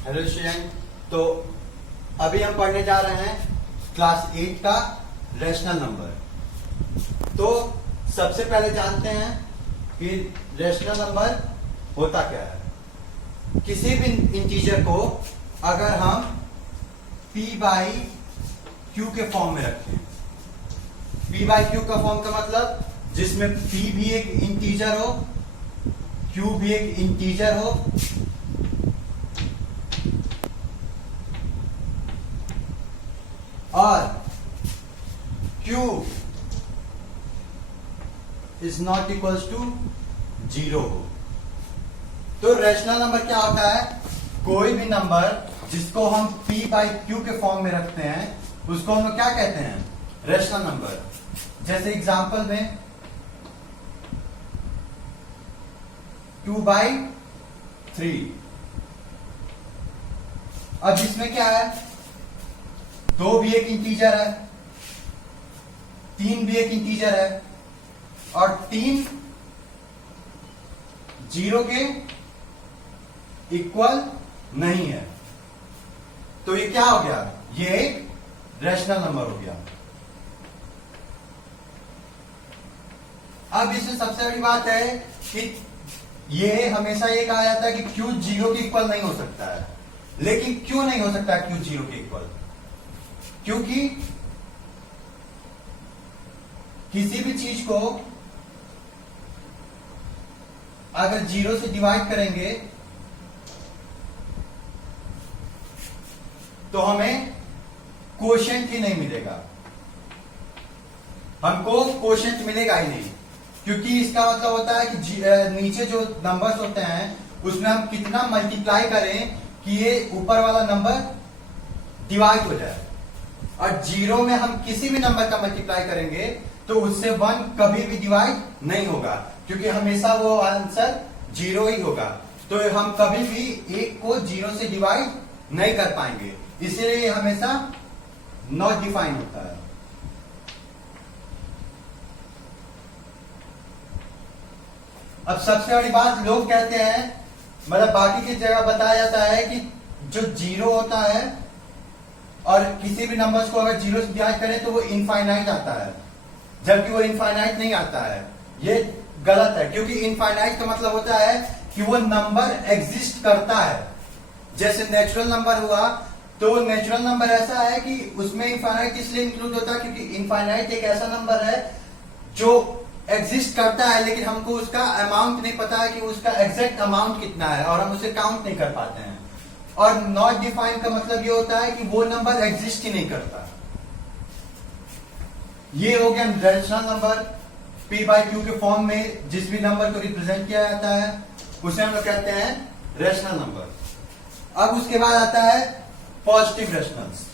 Hello student. तो अभी हम पढ़ने जा रहे हैं क्लास 8 का रेशनल नंबर। तो सबसे पहले जानते हैं कि रेशनल नंबर होता क्या है। किसी भी इंटीजर को अगर हम p बाई क्यू के फॉर्म में रखें, p बाई क्यू का फॉर्म का मतलब जिसमें p भी एक इंटीजर हो, q भी एक इंटीजर हो और q is not equals to 0 हो। तो रेशनल नंबर क्या होता है? कोई भी नंबर जिसको हम p बाई क्यू के फॉर्म में रखते हैं उसको हम लोग क्या कहते हैं? Rational number. जैसे एग्जांपल में 2/3। अब इसमें क्या है? 2 भी एक इंटीजर है, 3 भी एक इंटीजर है और 3 0 के इक्वल नहीं है। तो ये क्या हो गया? ये एक रेशनल नंबर हो गया। अब इसमें सबसे बड़ी बात है कि ये हमेशा ये कहा जाता है कि क्यू 0 के इक्वल नहीं हो सकता है। लेकिन क्यों नहीं हो सकता क्यू 0 के इक्वल? क्योंकि किसी भी चीज को अगर 0 से डिवाइड करेंगे तो हमें कोशेंट ही नहीं मिलेगा, हमको कोशेंट मिलेगा ही नहीं। क्योंकि इसका मतलब होता है कि नीचे जो नंबर्स होते हैं उसमें हम कितना मल्टीप्लाई करें कि ये ऊपर वाला नंबर डिवाइड हो जाए। और 0 में हम किसी भी नंबर का मल्टीप्लाई करेंगे तो उससे 1 कभी भी डिवाइड नहीं होगा, क्योंकि हमेशा वो आंसर 0 ही होगा। तो हम कभी भी 1 को 0 से डिवाइड नहीं कर पाएंगे, इसलिए ये हमेशा नॉट डिफाइन होता है। अब सबसे बड़ी बात लोग कहते हैं, मतलब बाकी की जगह बताया जाता है कि जो 0 होता है और किसी भी नंबर्स को अगर 0 से डिवाइड करें तो वो इनफाइनाइट आता है, जबकि वो इनफाइनाइट नहीं आता है। ये गलत है, क्योंकि इनफाइनाइट का मतलब होता है कि वो नंबर एग्जिस्ट करता है। जैसे नेचुरल नंबर हुआ, तो नेचुरल नंबर ऐसा है कि उसमें इनफाइनाइट इसलिए इंक्लूड होता है क्योंकि इनफाइनाइट एक ऐसा नंबर है जो एग्जिस्ट करता है, लेकिन हमको उसका अमाउंट नहीं पता है कि उसका एग्जैक्ट अमाउंट कितना है और हम उसे काउंट नहीं कर पाते हैं। और नॉट डिफाइंड का मतलब ये होता है कि वो नंबर एग्जिस्ट ही नहीं करता। ये हो गया rational number. p by Q के फॉर्म में जिस भी नंबर को रिप्रेजेंट किया जाता है उसे हम लोग कहते हैं रेशनल नंबर। अब उसके बाद आता है पॉजिटिव रेशनल्स।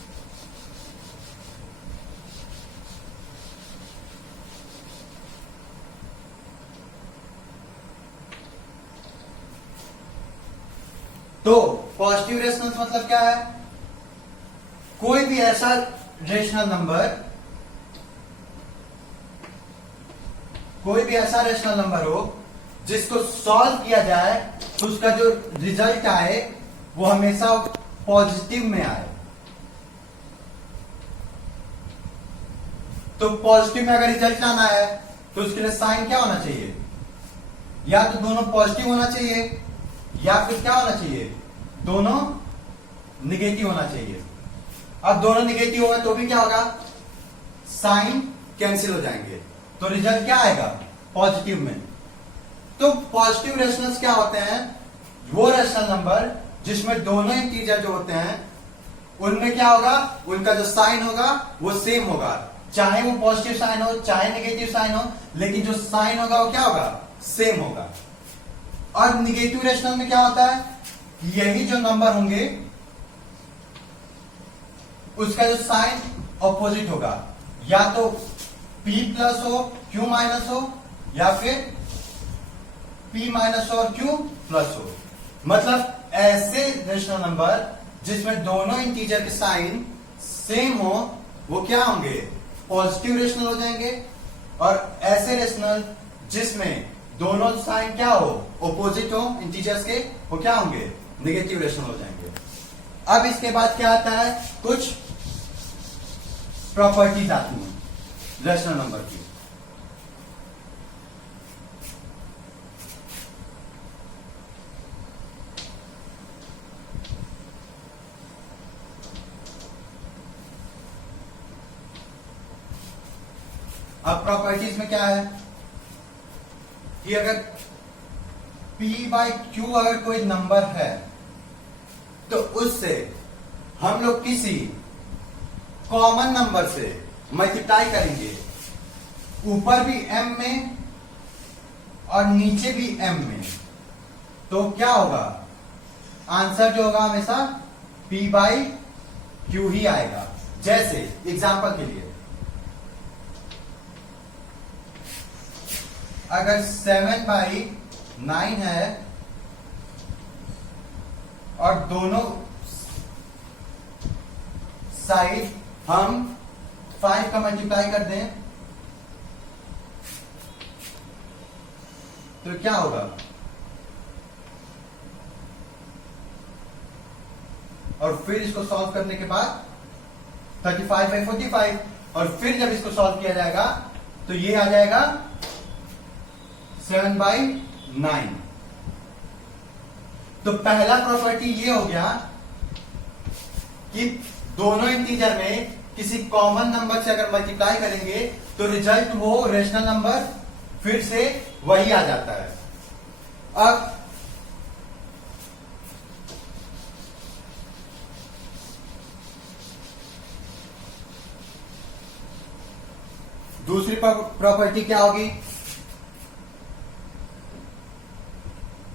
तो पॉजिटिव रेशनल्स मतलब क्या है? कोई भी ऐसा रेशनल नंबर, कोई भी ऐसा रेशनल नंबर हो जिसको सॉल्व किया जाए तो उसका जो रिजल्ट आए वो हमेशा पॉजिटिव में आए। तो पॉजिटिव में अगर रिजल्ट आना है तो उसके लिए साइन क्या होना चाहिए? या तो दोनों पॉजिटिव होना चाहिए या फिर क्या होना चाहिए? दोनों निगेटिव होना चाहिए। अब दोनों निगेटिव होगा तो भी क्या होगा? साइन कैंसिल हो जाएंगे, तो रिजल्ट क्या आएगा? पॉजिटिव में। तो पॉजिटिव रेशनल्स क्या होते हैं? वो रेशनल नंबर जिसमें दोनों इंटीजर जो होते हैं उनमें क्या होगा? उनका जो साइन होगा वो सेम होगा, चाहे वो पॉजिटिव साइन हो चाहे नेगेटिव साइन हो, लेकिन जो साइन होगा वो क्या होगा? सेम होगा। और निगेटिव रेशनल में क्या होता है? यही जो नंबर होंगे उसका जो साइन ऑपोजिट होगा, या तो p प्लस हो q माइनस हो या फिर p माइनस हो और q प्लस हो। मतलब ऐसे रेशनल नंबर जिसमें दोनों इंटीजर के साइन सेम हो वो क्या होंगे? पॉजिटिव रेशनल हो जाएंगे। और ऐसे रेशनल जिसमें दोनों साइन क्या हो? ऑपोजिट हो इंटीजर्स के, वो क्या होंगे? नेगेटिव रेशनल हो जाएंगे। अब इसके बाद क्या आता है, कुछ प्रॉपर्टीज आती हैं रेशनल नंबर की। अब प्रॉपर्टीज में क्या है कि अगर P बाई Q अगर कोई नंबर है तो उससे हम लोग किसी कॉमन नंबर से मल्टीप्लाई करेंगे, ऊपर भी m में और नीचे भी m में, तो क्या होगा, आंसर जो होगा हमेशा P बाई Q ही आएगा। जैसे एग्जांपल के लिए अगर 7/9 है और दोनों साइड हम 5 का मल्टीप्लाई कर दें तो क्या होगा, और फिर इसको सॉल्व करने के बाद 35/45, और फिर जब इसको सॉल्व किया जाएगा तो ये आ जाएगा 7/9। तो पहला प्रॉपर्टी ये हो गया कि दोनों इंटीजर में किसी कॉमन नंबर से अगर मल्टीप्लाई करेंगे तो रिजल्ट वो रेशनल नंबर फिर से वही आ जाता है। अब दूसरी प्रॉपर्टी क्या होगी,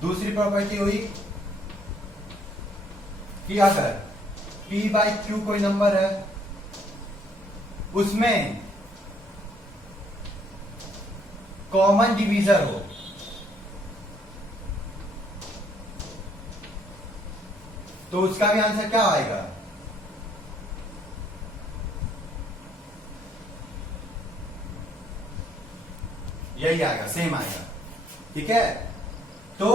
दूसरी प्रॉपर्टी हुई कि अगर P बाई Q कोई नंबर है उसमें कॉमन डिवीजर हो तो उसका भी आंसर क्या आएगा, यही आएगा, सेम आएगा। ठीक है, तो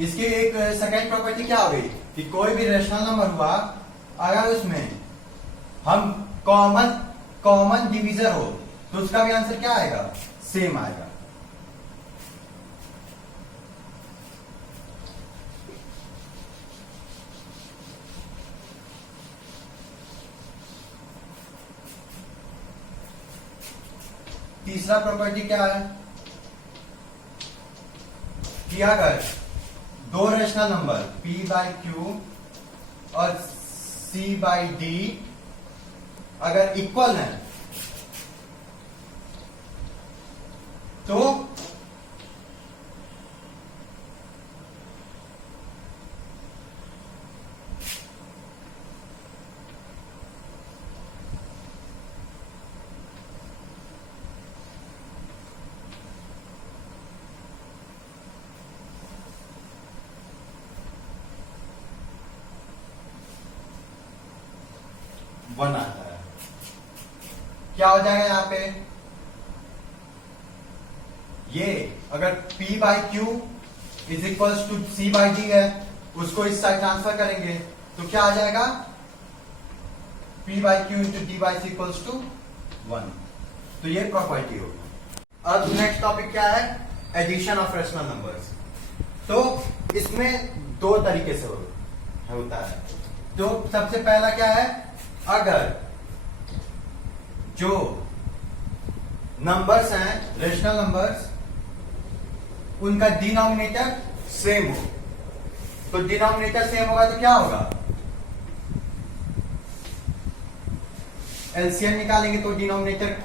इसकी एक सेकेंड प्रॉपर्टी क्या हो गई कि कोई भी रेशनल नंबर हुआ अगर उसमें हम कॉमन डिवीजर हो तो उसका भी आंसर क्या आएगा, सेम आएगा। तीसरा प्रॉपर्टी क्या है कि अगर दो rational number P by Q और C बाई D अगर इक्वल हैं तो वन आता है। क्या हो जाएगा यहां पे, ये अगर P by Q is equals to C by D है उसको इस साइड ट्रांसफर करेंगे तो क्या आ जाएगा, P by Q into D by C equals to 1। तो ये प्रॉपर्टी होगी। अब नेक्स्ट टॉपिक क्या है, एडिशन ऑफ रेशनल नंबर्स। तो इसमें दो तरीके से होता है। तो सबसे पहला क्या है, अगर जो नंबर्स हैं रेशनल नंबर्स उनका डिनोमिनेटर सेम हो, तो डिनोमिनेटर सेम होगा तो क्या होगा, एलसीएम निकालेंगे तो डिनोमिनेटर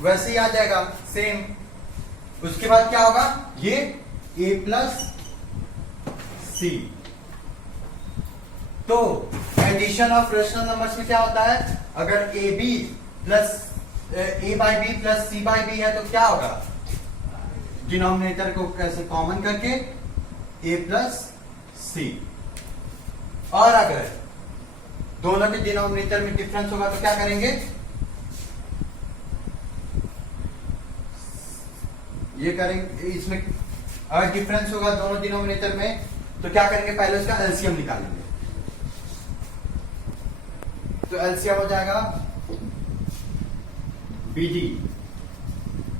वैसे ही आ जाएगा सेम। उसके बाद क्या होगा, ये a प्लस सी। तो एडिशन ऑफ रेशनल नंबर्स में क्या होता है, अगर A B plus A by B plus C by B है तो क्या होगा, डिनोमिनेटर को कैसे कॉमन करके ए प्लस सी। और अगर दोनों के डिनोमिनेटर में डिफरेंस होगा तो क्या करेंगे, ये करेंगे, इसमें अगर डिफरेंस होगा दोनों डिनोमिनेटर में तो क्या करेंगे, पहले उसका एलसीएम निकालेंगे। तो एलसीएम हो जाएगा बीडी।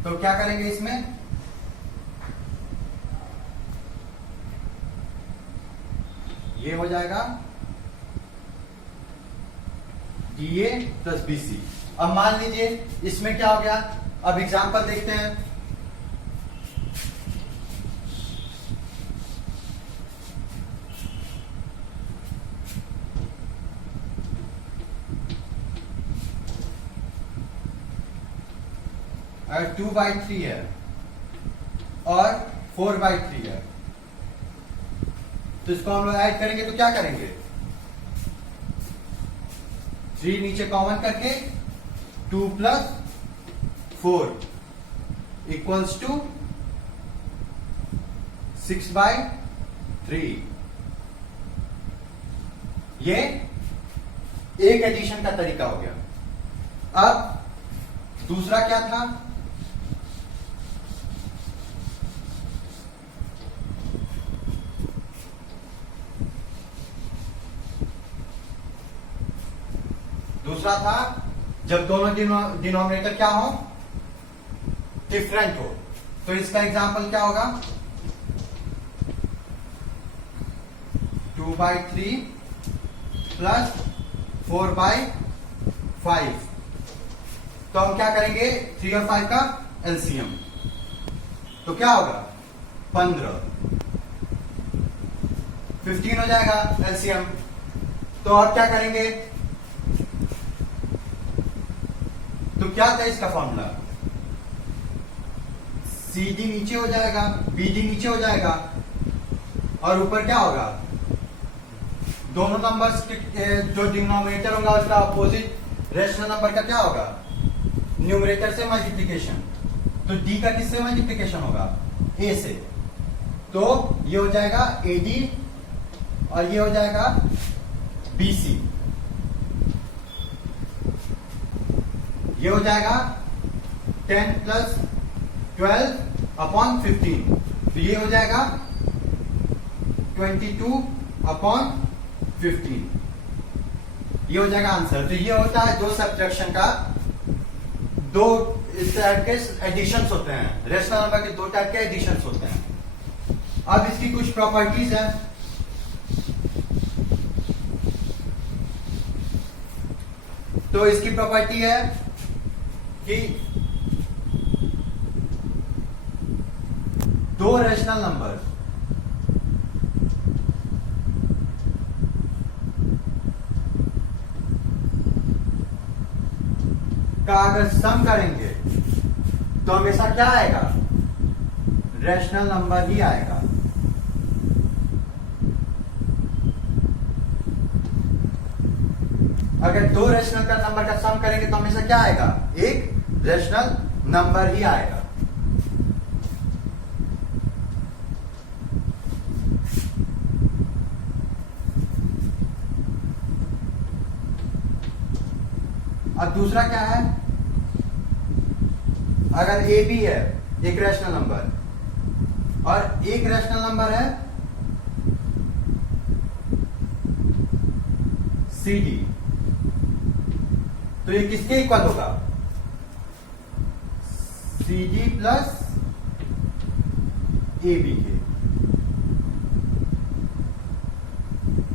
तो क्या करेंगे इसमें, ये हो जाएगा डीए प्लस बीसी। अब मान लीजिए इसमें क्या हो गया, अब एग्जांपल देखते हैं। अगर 2/3 है और 4/3 है, तो इसको हम लोग ऐड करेंगे तो क्या करेंगे, 3 नीचे कॉमन करके 2 + 4 इक्वल्स टू 6/3। ये एक एडिशन का तरीका हो गया। अब दूसरा क्या था, दूसरा था जब दोनों डिनोमिनेटर क्या हो, डिफरेंट हो। तो इसका एग्जांपल क्या होगा, 2/3 प्लस 4/5। तो हम क्या करेंगे, 3 और 5 का एलसीएम, तो क्या होगा 15 हो जाएगा एलसीएम। तो अब क्या करेंगे, तो क्या था इसका फॉर्मूला, CD नीचे हो जाएगा, BD नीचे हो जाएगा, और ऊपर क्या होगा, दोनों नंबर्स के जो डिनोमिनेटर होगा उसका अपोजिट रेशनल नंबर का क्या होगा, न्यूमरेटर से मल्टीप्लिकेशन। तो D का किससे मल्टीप्लिकेशन होगा, A से। तो ये हो जाएगा AD और ये हो जाएगा BC। ये हो जाएगा 10 + 12/15। तो ये हो जाएगा 22/15। ये हो जाएगा आंसर। तो ये होता है दो सब्ट्रैक्शन का, दो इस टाइप के एडिशंस होते हैं, रेशनल नंबर के दो टाइप के एडिशंस होते हैं। अब इसकी कुछ प्रॉपर्टीज है। तो इसकी प्रॉपर्टी है कि दो रेशनल नंबर का अगर सम करेंगे तो हमेशा क्या आएगा, रेशनल नंबर ही आएगा। अगर दो रेशनल का नंबर का सम करेंगे तो हमेशा क्या आएगा, एक रेशनल नंबर ही आएगा। अब दूसरा क्या है, अगर ए बी है एक रेशनल नंबर और एक रेशनल नंबर है सी डी, तो ये किसके इक्वल होगा, C D plus A B के।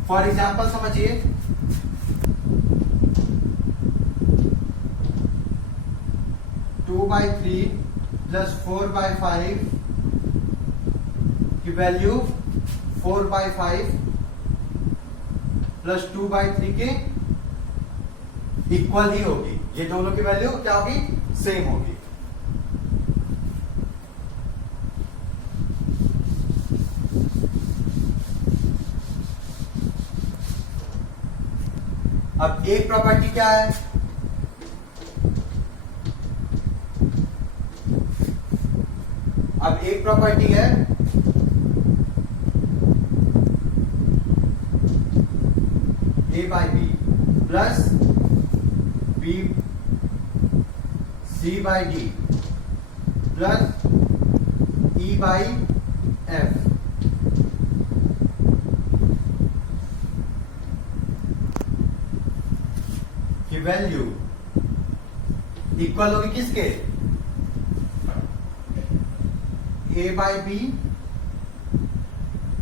फॉर एग्जाम्पल समझिए, टू बाई थ्री प्लस 4/5 की वैल्यू 4/5 प्लस 2/3 के इक्वल ही होगी। ये दोनों की वैल्यू क्या होगी, सेम होगी। अब एक प्रॉपर्टी क्या है, अब एक प्रॉपर्टी है A by B plus B C by D plus E by F. की वैल्यू इक्वल होगी किसके, A by B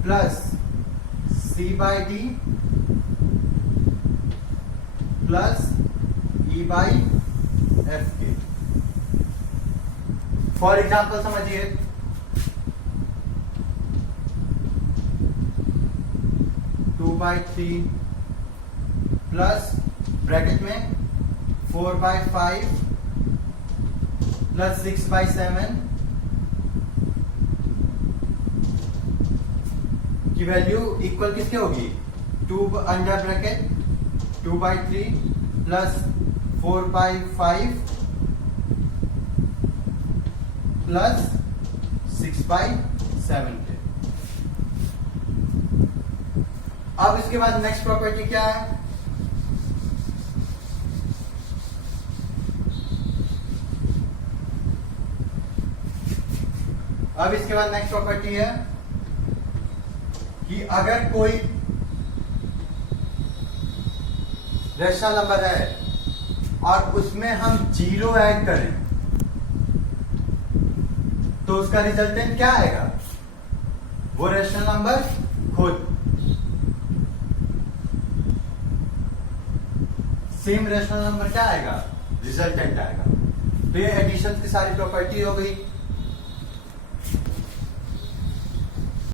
plus C by D plus E by F के। फॉर एग्जाम्पल समझिए, two by three plus bracket में 4/5 plus 6/7 की value equal किसके होगी, 2 under bracket 2/3 plus 4/5 plus 6/7 के। अब इसके बाद नेक्स्ट प्रॉपर्टी क्या है, अब इसके बाद नेक्स्ट प्रॉपर्टी है कि अगर कोई रेशनल नंबर है और उसमें हम 0 ऐड करें तो उसका रिजल्टेंट क्या आएगा, वो रेशनल नंबर खुद सेम रेशनल नंबर क्या आएगा, रिजल्टेंट आएगा। तो ये एडिशन की सारी प्रॉपर्टी हो गई।